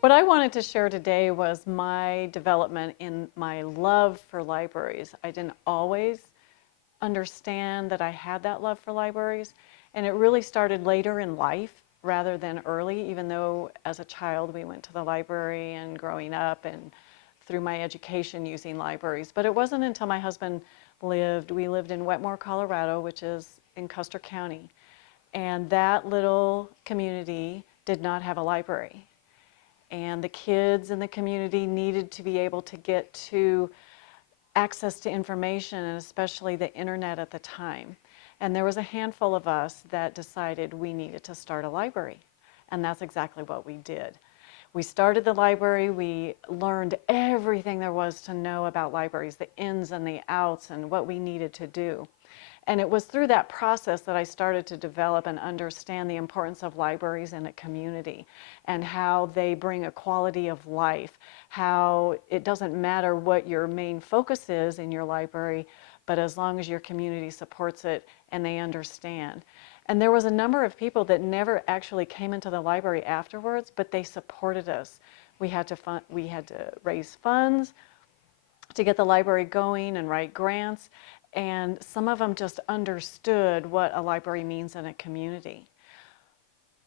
What I wanted to share today was my development in my love for libraries. I didn't always understand that I had that love for libraries, and it really started later in life rather than early, even though as a child we went to the library and growing up and through my education using libraries. But it wasn't until my husband we lived in Wetmore, Colorado, which is in Custer County, and that little community did not have a library. And the kids in the community needed to be able to get to access to information, and especially the internet at the time. And there was a handful of us that decided we needed to start a library. And that's exactly what we did. We started the library, we learned everything there was to know about libraries, the ins and the outs and what we needed to do. And it was through that process that I started to develop and understand the importance of libraries in a community and how they bring a quality of life, how it doesn't matter what your main focus is in your library, but as long as your community supports it and they understand. And there was a number of people that never actually came into the library afterwards, but they supported us. We had to raise funds to get the library going and write grants, and some of them just understood what a library means in a community.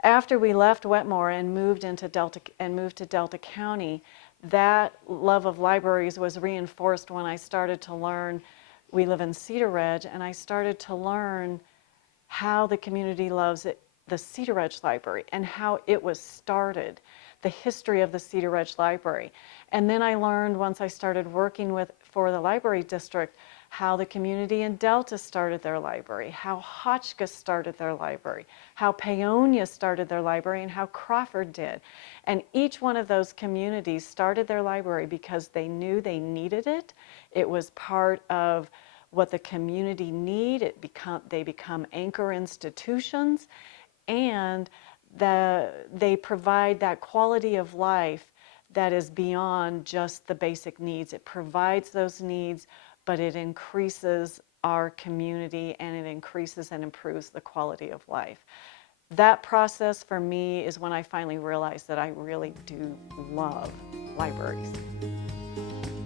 After we left Wetmore and moved to Delta County, that love of libraries was reinforced when I started to learn. We live in Cedar Ridge, and I started to learn how the community loves it, the Cedar Ridge Library, and how it was started, the history of the Cedar Ridge Library. And then I learned, once I started working for the library district, how the community in Delta started their library, how Hotchkiss started their library, how Paonia started their library, and how Crawford did. And each one of those communities started their library because they knew they needed it. It was part of what the community need. They become anchor institutions, and they provide that quality of life that is beyond just the basic needs. It provides those needs, but it increases our community and it increases and improves the quality of life. That process for me is when I finally realized that I really do love libraries.